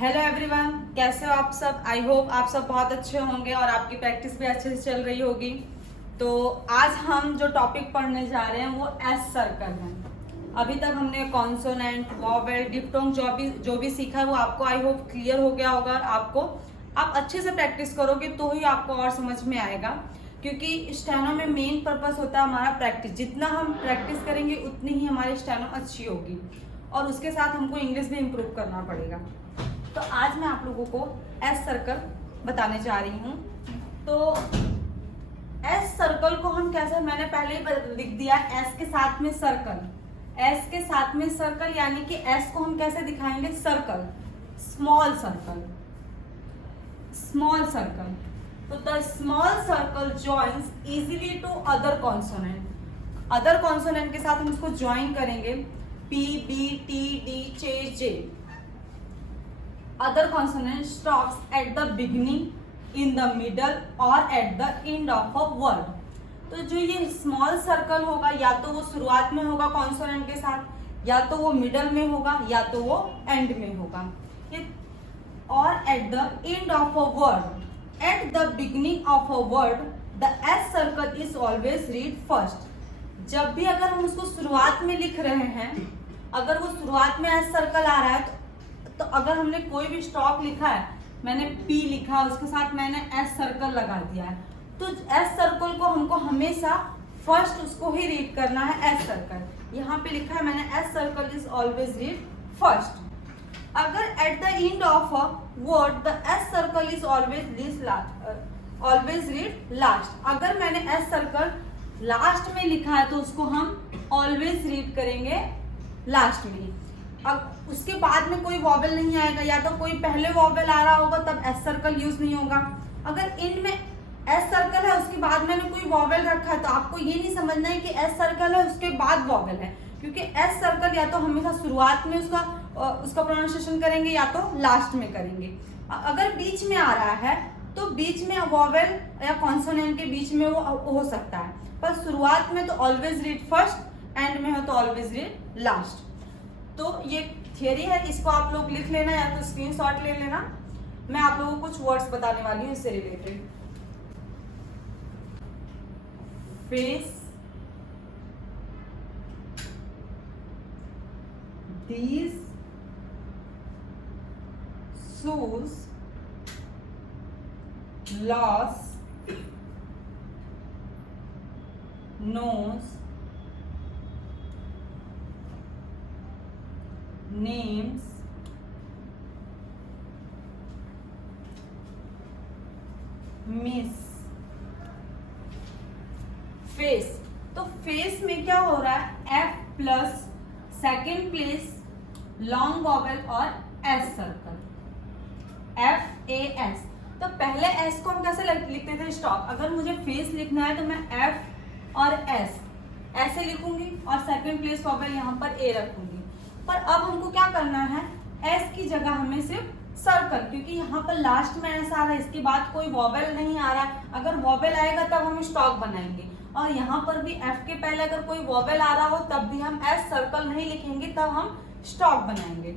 Hello everyone, कैसे हो आप सब। आई होप आप सब बहुत अच्छे होंगे और आपकी प्रैक्टिस भी अच्छे से चल रही होगी। तो आज हम जो टॉपिक पढ़ने जा रहे हैं वो एस सर्कल है। अभी तक हमने कॉन्सोनेंट, वॉवेल, डिप्टोंग जो भी सीखा है वो आपको आई होप क्लियर हो गया होगा। आप अच्छे से प्रैक्टिस करोगे तो ही आपको और समझ में आएगा, क्योंकि स्टेनो में मेन पर्पस होता है हमारा प्रैक्टिस। जितना हम प्रैक्टिस करेंगे उतनी ही हमारी स्टेनो अच्छी होगी और उसके साथ हमको इंग्लिश भी इम्प्रूव करना पड़ेगा। तो आज मैं आप लोगों को एस सर्कल बताने जा रही हूँ। तो एस सर्कल को हम कैसे, मैंने पहले ही लिख दिया एस के साथ में सर्कल। एस के साथ में सर्कल यानी कि एस को हम कैसे दिखाएंगे, circle, small circle, small circle. तो the small circle joins easily to other consonant. Other consonant के साथ हम इसको ज्वाइन करेंगे, P, B, T, D, J, J. Other consonant stops at the beginning, in the middle or at the end of a word। तो जो ये small circle होगा या तो वो शुरुआत में होगा कॉन्सोनेंट के साथ, या तो वो मिडल में होगा, या तो वो एंड में होगा। ये और eight the end of a word, at the beginning of a word the S circle is always read first. जब भी अगर हम उसको शुरुआत में लिख रहे हैं, अगर वो शुरुआत में एस सर्कल आ रहा है तो अगर हमने कोई भी स्टॉप लिखा है, मैंने P लिखा, उसके साथ मैंने S सर्कल लगा दिया है, तो S सर्कल को हमको हमेशा फर्स्ट उसको ही रीड करना है। S सर्कल यहाँ पे लिखा है मैंने, S circle is always read first. अगर at the end of a word the S circle is always read last. अगर मैंने S सर्कल लास्ट में लिखा है तो उसको हम ऑलवेज रीड करेंगे लास्ट में। अब उसके बाद में कोई वॉवेल नहीं आएगा, या तो कोई पहले वॉवेल आ रहा होगा तब एस सर्कल यूज नहीं होगा। अगर एंड में एस सर्कल है उसके बाद मैंने कोई वॉवेल रखा है तो आपको ये नहीं समझना है कि एस सर्कल है उसके बाद वॉवेल है, क्योंकि एस सर्कल या तो हमेशा शुरुआत में उसका प्रोनाउंसिएशन करेंगे या तो लास्ट में करेंगे। अगर बीच में आ रहा है तो बीच में वॉवेल या कॉन्सोनेंट के बीच में वो हो सकता है, पर शुरुआत में तो ऑलवेज रीड फर्स्ट, एंड में हो तो ऑलवेज रीड लास्ट। तो ये थियरी है, इसको आप लोग लिख लेना या तो स्क्रीनशॉट ले लेना। मैं आप लोगों को कुछ वर्ड्स बताने वाली हूँ इससे related. Face, these, shoes, loss, nose, names, miss. Face, तो फेस में क्या हो रहा है, F plus second place long vowel और S circle, F A S। तो पहले S को हम कैसे लिखते थे, स्टॉप। अगर मुझे फेस लिखना है तो मैं F और S ऐसे लिखूंगी और सेकेंड प्लेस वॉवेल यहाँ पर A रखूंगी। पर अब हमको क्या करना है, S की जगह हमें सिर्फ सर्कल, क्योंकि यहाँ पर लास्ट में S आ रहा है, इसके बाद कोई वॉवेल नहीं आ रहा है। अगर वॉवेल आएगा तब हम स्टॉप बनाएंगे, और यहाँ पर भी F के पहले अगर कोई वॉवेल आ रहा हो तब भी हम S सर्कल नहीं लिखेंगे, तब हम स्टॉप बनाएंगे।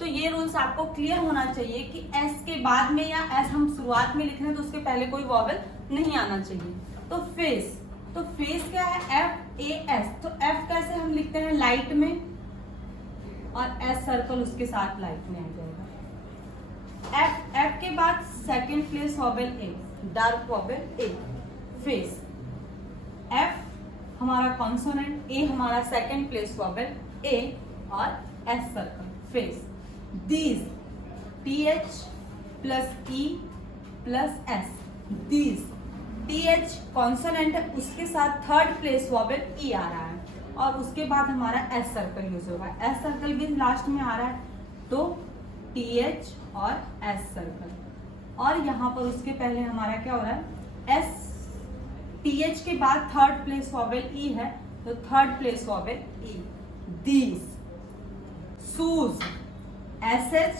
तो ये रूल्स आपको क्लियर होना चाहिए कि S के बाद में या S हम शुरुआत में लिख रहे हैं तो उसके पहले कोई वॉवेल नहीं आना चाहिए। तो फेस, तो फेस क्या है, F A S। तो F कैसे हम लिखते हैं, लाइट में, और S सर्कल उसके साथ लाइट में आ जाएगा। F के बाद second place vowel A, dark vowel A, face. F हमारा कॉन्सोनेंट, A हमारा सेकेंड प्लेस वॉवेल A, और S circle, face. These, TH plus E plus S, these, TH consonant है, उसके साथ थर्ड प्लेस वॉवेल E आ रहा है, और उसके बाद हमारा S सर्कल यूज होगा। S सर्कल भी लास्ट में आ रहा है तो TH और S सर्कल, और यहाँ पर उसके पहले हमारा क्या हो रहा है, TH के बाद थर्ड प्लेस वॉवेल E है तो third place vowel E। These, shoes, SH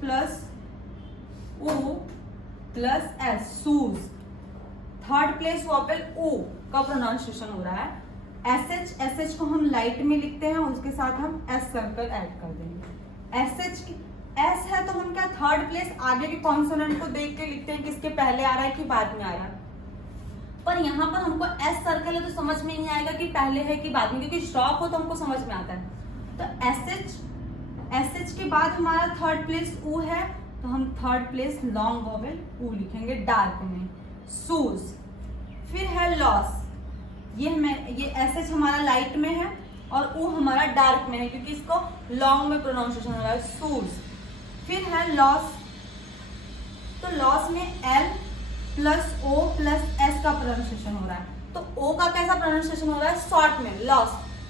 plus U plus S, shoes, third place vowel U का प्रोनाउंसिएशन हो रहा है। SH को हम लाइट में लिखते हैं, उसके साथ हम S सर्कल ऐड कर देंगे। एस है तो हम क्या थर्ड प्लेस आगे के कॉन्सोनेंट को देख के लिखते हैं किसके पहले आ रहा है कि बाद में आ रहा है। पर यहाँ पर हमको एस सर्कल है तो समझ में नहीं आएगा कि पहले है कि बाद में, क्योंकि स्टॉप हो तो हमको समझ में आता है। तो एस के बाद हमारा थर्ड प्लेस ऊ है, तो हम थर्ड प्लेस लॉन्ग वॉवेल ऊ लिखेंगे डार्क में। शूज, फिर है लॉस, ये एस हमारा लाइट में है और ऊ हमारा डार्क में है क्योंकि इसको लॉन्ग में प्रोनाउंसिएशन हो रहा है शूज। फिर है लॉस, तो लॉस में L plus O plus S का प्रोनाउंसिएशन हो रहा है। तो ओ का कैसा प्रोनाउंसिएशन हो रहा है शॉर्ट में लॉस।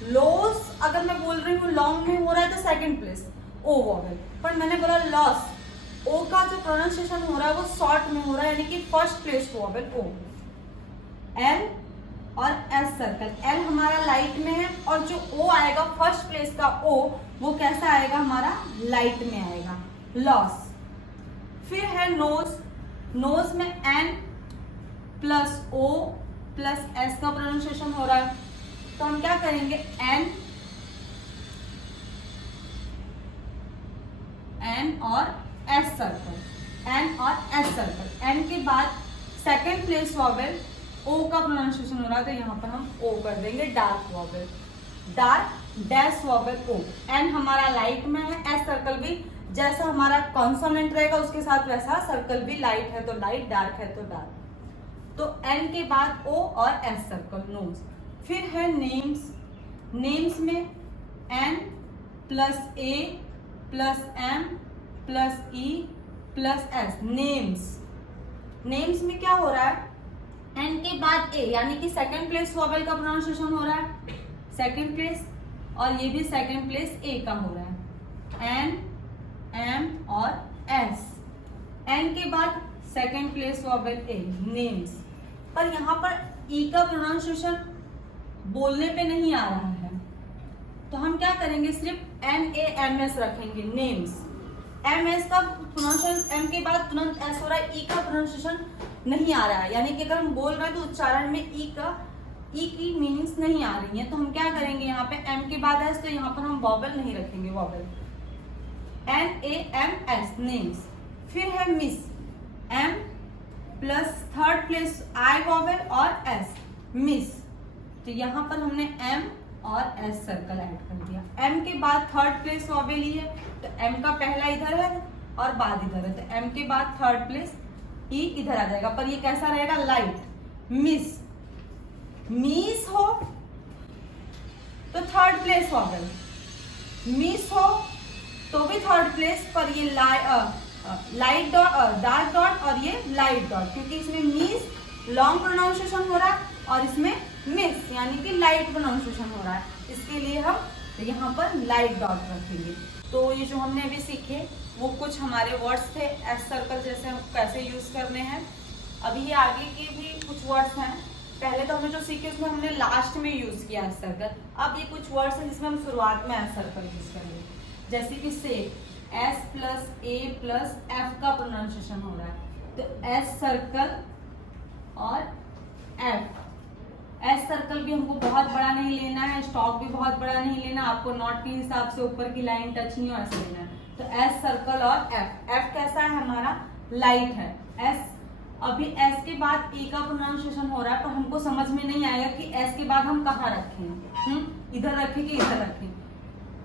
लॉस अगर मैं बोल रही हूँ लॉन्ग में हो रहा है तो सेकंड प्लेस ओ वॉवेल, पर मैंने बोला लॉस, ओ का जो प्रोनाउंसिएशन हो रहा है वो शॉर्ट में हो रहा है यानी कि फर्स्ट प्लेस वॉवेल ओ। एल और एस सर्कल, एल हमारा लाइट में है और जो ओ आएगा फर्स्ट प्लेस का ओ वो कैसा आएगा हमारा लाइट में आएगा लॉस। फिर है नोज, नोज में N plus O plus S का प्रोनाउंसिएशन हो रहा है, तो हम क्या करेंगे एन और एस सर्कल, एन और एस सर्कल। एन के बाद सेकेंड प्लेस वॉवेल ओ का प्रोनाउंसिएशन हो रहा है तो यहाँ पर हम ओ कर देंगे dark vowel, dark dash vowel O. N हमारा लाइट में है, एस सर्कल भी जैसा हमारा कॉन्सोनेंट रहेगा उसके साथ वैसा सर्कल भी, लाइट है तो लाइट, डार्क है तो डार्क। तो एन के बाद ओ और एस सर्कल नोज। फिर है नेम्स, नेम्स में N plus A plus M plus E plus S names. Names में क्या हो रहा है एन के बाद ए यानी कि सेकंड प्लेस वॉवेल का प्रोनाउंसिएशन हो रहा है सेकंड प्लेस, और ये भी सेकंड प्लेस ए का हो रहा है एन एम और एस। एन के बाद सेकंड प्लेस वॉवेल ए नेम्स। पर यहाँ पर ई का प्रोनाउंसिएशन बोलने पे नहीं आ रहा है तो हम क्या करेंगे सिर्फ एन ए एम एस रखेंगे नेम्स। एम एस का प्रोनाउंसिएशन एम के बाद तुरंत एस हो रहा है, ई का प्रोनाउंसिएशन नहीं आ रहा है यानी कि अगर हम बोल रहे हैं तो उच्चारण में ई की मीनिंग्स नहीं आ रही है, तो हम क्या करेंगे यहाँ पे एम के बाद एस, तो यहाँ पर हम वॉवेल नहीं रखेंगे vowel N A M S names. फिर है miss, M plus third place I vowel और एस मिस, तो यहाँ पर हमने एम और एस सर्कल ऐड कर दिया। एम के बाद थर्ड प्लेस वॉवेल ही है तो एम का पहला इधर है और बाद इधर है, तो एम के बाद थर्ड प्लेस ई इधर आ जाएगा, पर ये कैसा रहेगा लाइट। मिस, मिस हो तो थर्ड प्लेस वॉवेल, मिस हो तो भी थर्ड प्लेस, पर ये लाइट डॉट डार्क डॉट और ये लाइट डॉट, क्योंकि इसमें मिस लॉन्ग प्रोनाउंसिएशन हो रहा है और इसमें मिस यानी कि लाइट प्रोनाउंसिएशन हो रहा है, इसके लिए हम यहाँ पर लाइट डॉट रखेंगे। तो ये जो हमने अभी सीखे वो कुछ हमारे वर्ड्स थे एस सर्कल जैसे हम कैसे यूज करने हैं। अभी ये आगे के भी कुछ वर्ड्स हैं, पहले तो हमने जो सीखे उसमें हमने लास्ट में यूज किया एस सर्कल, अब ये कुछ वर्ड्स हैं जिसमें हम शुरुआत में एस सर्कल यूज करेंगे। जैसे कि से S plus A plus F का प्रोनाउंसिएशन हो रहा है तो एस सर्कल और एफ। एस सर्कल भी हमको बहुत बड़ा नहीं लेना है, स्टॉप भी बहुत बड़ा नहीं लेना, आपको नॉट के हिसाब से ऊपर की लाइन टच नहीं हो ऐसे लेना है। तो एस सर्कल और एफ, एफ कैसा है हमारा लाइट है, एस अभी एस के बाद ए का प्रोनाउंसिएशन हो रहा है पर हमको समझ में नहीं आएगा कि एस के बाद हम कहाँ रखें, इधर रखें कि इधर रखें,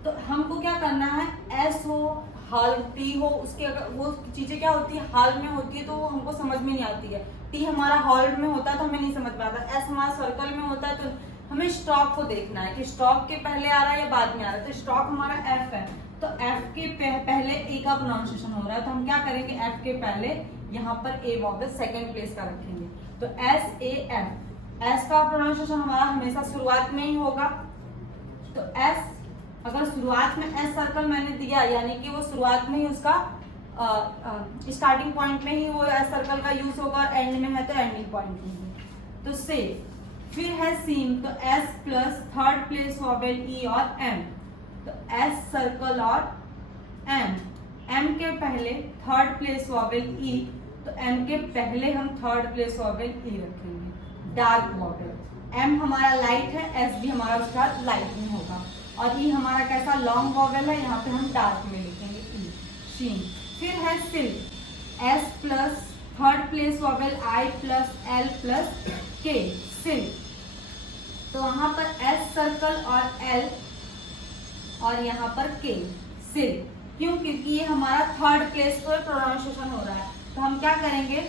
तो हमको क्या करना है एस हो हाल टी हो उसके अगर वो चीजें क्या होती है हाल में होती है तो वो हमको समझ में नहीं आती है। टी हमारा हॉल में होता है तो हमें नहीं समझ में आता, एस हमारा सर्कल में होता है तो हमें स्टॉप को देखना है कि स्टॉप के पहले आ रहा है या बाद में आ रहा है। तो स्टॉप हमारा एफ है तो एफ के पहले ए का प्रोनाउंसिएशन हो रहा है तो हम क्या करेंगे एफ के पहले यहाँ पर ए वॉवेल सेकेंड प्लेस का रखेंगे। तो एस ए एफ, एस का प्रोनाउंसिएशन हमारा हमेशा शुरुआत में ही होगा। तो एस अगर शुरुआत में एस सर्कल मैंने दिया यानी कि वो शुरुआत में ही उसका स्टार्टिंग पॉइंट में ही वो एस सर्कल का यूज होगा और एंड में है तो एंडिंग पॉइंट में ही। तो से फिर है सीम, तो S plus third place vowel E और एम, तो एस सर्कल और एम, एम के पहले थर्ड प्लेस वॉवेल ई तो एम के पहले हम थर्ड प्लेस वॉवेल ई रखेंगे। डार्क वॉवेल, एम हमारा लाइट है, एस भी हमारा उसका लाइट में होगा और ई हमारा कैसा लॉन्ग वॉवेल है, यहाँ पे हम डार्क में लिखेंगे। मशीन। फिर है silk, S plus third place vowel I plus L plus K, silk. तो वहां पर S सर्कल और L और यहाँ पर K, सिल्क। क्यों? क्योंकि ये हमारा थर्ड प्लेस पर प्रोनाउंसिएशन हो रहा है। तो हम क्या करेंगे,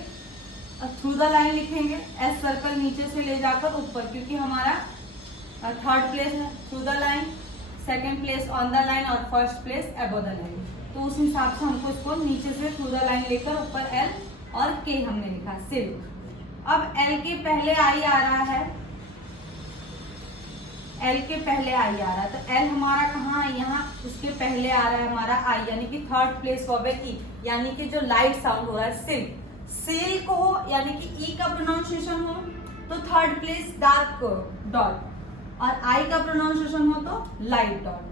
थ्रू द लाइन लिखेंगे, S सर्कल नीचे से ले जाकर ऊपर, क्योंकि हमारा थर्ड प्लेस है, through the line, second place on the line और first place above the line. तो उस हिसाब से हमको इसको नीचे से थ्रू द लाइन लेकर ऊपर L और K हमने लिखा, सिल्क। अब L के पहले I आ रहा है, L के पहले I आ रहा है, तो L हमारा कहाँ है, यहाँ उसके पहले आ रहा है हमारा I, यानी कि थर्ड प्लेस वॉवेल E, यानी कि जो लाइट साउंड हो रहा है सिल्क। सिल्क हो यानी कि E का प्रोनाउंसिएशन हो तो थर्ड प्लेस डार्क डॉट, और I का प्रोनाउंसिएशन हो तो लाइट डॉट,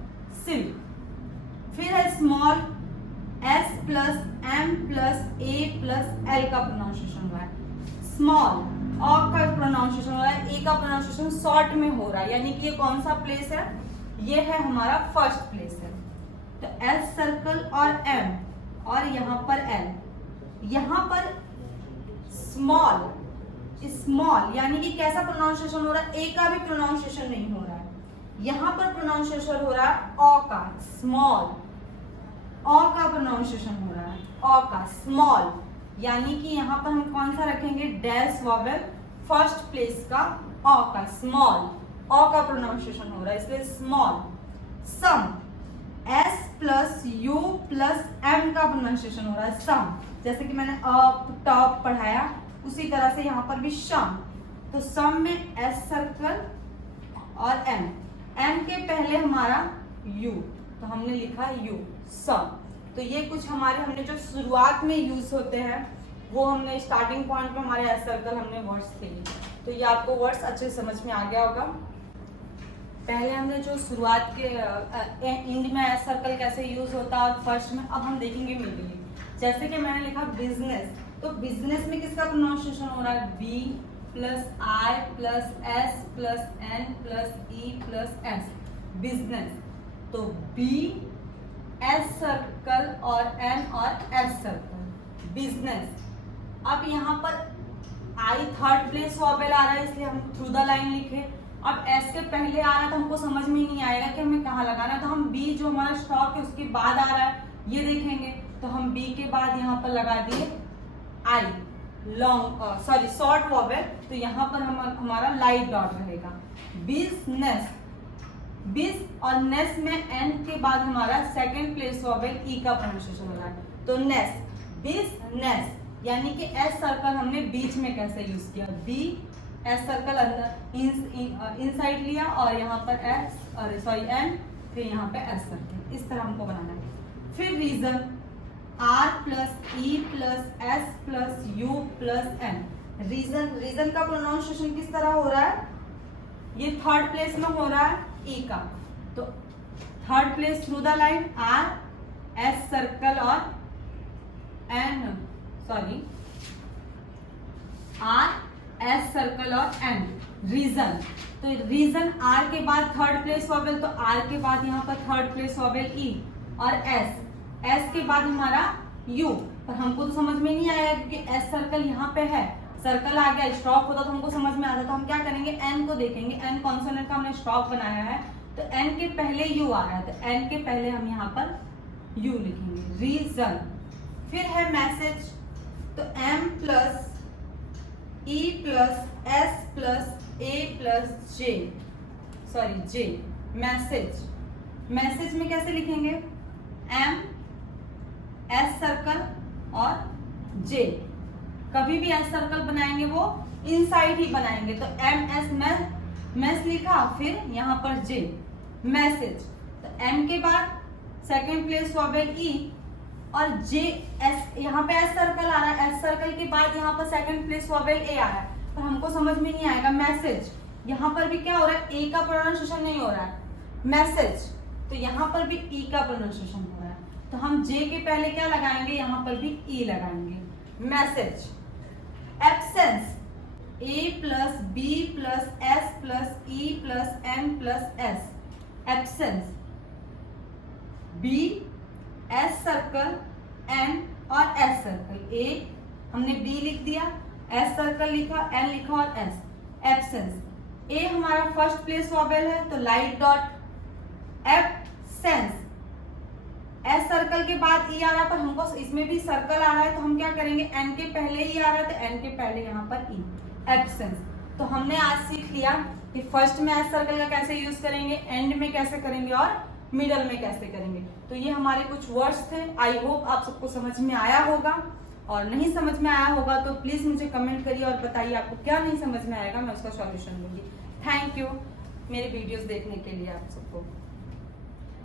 सिल्क। फिर है small, S plus M plus A plus L का प्रोनाउंसिएशन हो रहा है। स्मॉल, ऑ का प्रोनाउंसिएशन हो रहा है, ए का प्रोनाउंसिएशन शॉर्ट में हो रहा है, यानी कि ये कौन सा प्लेस है, ये है हमारा फर्स्ट प्लेस है। तो S सर्कल और M और यहाँ पर L, यहाँ पर स्मॉल, स्मॉल यानी कि कैसा प्रोनाउंसिएशन हो रहा है, ए का भी प्रोनाउंसिएशन नहीं हो रहा है, यहाँ पर प्रोनाउंसिएशन हो रहा है ऑ का, स्मॉल, ऑ का प्रोनाउंसिएशन हो रहा है, ऑ का, स्मॉल, यानी कि यहाँ पर हम कौन सा रखेंगे, डैश वॉवेल फर्स्ट प्लेस का ऑ का, स्मॉल, ऑ का प्रोनाउंसिएशन हो रहा है इसलिए स्मॉल। सम, S plus U plus M का प्रोनाउंसिएशन हो रहा है, सम, जैसे कि मैंने अप टॉप पढ़ाया उसी तरह से यहाँ पर भी सम। तो सम में S सर्कल और M के पहले हमारा U, तो हमने लिखा U, सम। तो ये कुछ हमारे हमने जो शुरुआत में यूज होते हैं वो हमने स्टार्टिंग पॉइंट पे हमारे एस सर्कल हमने वर्ड्स थे, तो ये आपको वर्ड्स अच्छे समझ में आ गया होगा। पहले हमने जो शुरुआत के एंड में एस सर्कल कैसे यूज होता है और फर्स्ट में, अब हम देखेंगे मिडिल। जैसे कि मैंने लिखा बिजनेस, तो बिजनेस में किसका प्रोनाउंसिएशन हो रहा है, B plus I plus S plus N plus E plus S, business. तो B S सर्कल और N और S सर्कल, बिजनेस। अब यहाँ पर I थर्ड प्लेस वॉवेल आ रहा है इसलिए हम थ्रू द लाइन लिखे। अब S के पहले आ रहा है तो हमको समझ में ही नहीं आएगा कि हमें कहाँ लगाना है, तो हम B जो हमारा स्टॉक है उसके बाद आ रहा है ये देखेंगे, तो हम B के बाद यहाँ पर लगा दिए I, long sorry short vowel, तो यहाँ पर हमारा लाइट डॉट रहेगा। बिजनेस, बिज और नेस में एन के बाद हमारा सेकंड प्लेस वॉवेल ई का प्रोनाउंसिएशन हो रहा है, तो नेस, बिजनेस, यानी कि एस सर्कल हमने बीच में कैसे यूज किया, बी एस सर्कल अंदर इनसाइड लिया और यहाँ पर एस सॉरी एन, फिर यहाँ पे एस सर्कल, इस तरह हमको बनाना है। फिर reason, R plus E plus S plus U plus N, reason, reason का प्रोनाउंसिएशन किस तरह हो रहा है, ये थर्ड प्लेस में हो रहा है ई का, तो third place through the line R S circle और N, sorry R S circle और एन, रीजन। तो रीजन आर के बाद थर्ड प्लेस वॉवेल, तो आर के बाद यहाँ पर थर्ड प्लेस वॉवेल ई और एस, एस के बाद हमारा यू, पर हमको तो समझ में नहीं आया क्योंकि एस सर्कल यहाँ पे है, सर्कल आ गया, स्टॉक होता तो हमको समझ में आता, तो हम क्या करेंगे एन को देखेंगे, एन कॉन्सोनेंट का हमने स्टॉक बनाया है तो एन के पहले यू आ रहा है, तो एन के पहले हम यहाँ पर यू लिखेंगे, रीजन। फिर है मैसेज, तो M plus E plus S plus A plus J, sorry J, message. Message में कैसे लिखेंगे, एम एस सर्कल और जे, कभी भी एस सर्कल बनाएंगे वो इनसाइड ही बनाएंगे, तो एम एस मैस लिखा, फिर यहाँ पर जे, मैसेज। तो एम के बाद सेकंड प्लेस वॉवेल ई और जे एस, यहाँ पे एस सर्कल आ रहा है, एस सर्कल के बाद यहाँ पर सेकंड प्लेस वॉवेल ए आ रहा है, पर हमको समझ में नहीं आएगा मैसेज, यहाँ पर भी क्या हो रहा है, ए का प्रोनाउंसिएशन नहीं हो रहा है, मैसेज, तो यहाँ पर भी ई का प्रोनाउंसिएशन हो रहा है, तो हम जे के पहले क्या लगाएंगे, यहाँ पर भी ई लगाएंगे, message. Absence, A plus B plus S plus E plus M plus S, absence, B S circle N और एस सर्कल। ए हमने बी लिख दिया, एस सर्कल लिखा, एन लिखा और एस। एब्सेंस, ए हमारा फर्स्ट प्लेस वॉवेल है तो light dot absence. S circle के बाद ई आ रहा है पर हमको इसमें भी सर्कल आ रहा है तो हम क्या करेंगे, एन के पहले ई आ रहा है तो एन के पहले यहाँ पर ई, एब्सेंस। तो हमने आज सीख लिया कि फर्स्ट में एस सर्कल का कैसे यूज करेंगे, एंड में कैसे करेंगे और मिडल में कैसे करेंगे। तो ये हमारे कुछ वर्ड्स थे। आई होप आप सबको समझ में आया होगा, और नहीं समझ में आया होगा तो प्लीज मुझे कमेंट करिए और बताइए आपको क्या नहीं समझ में आएगा, मैं उसका सॉल्यूशन दूंगी। थैंक यू मेरे वीडियोस देखने के लिए आप सबको।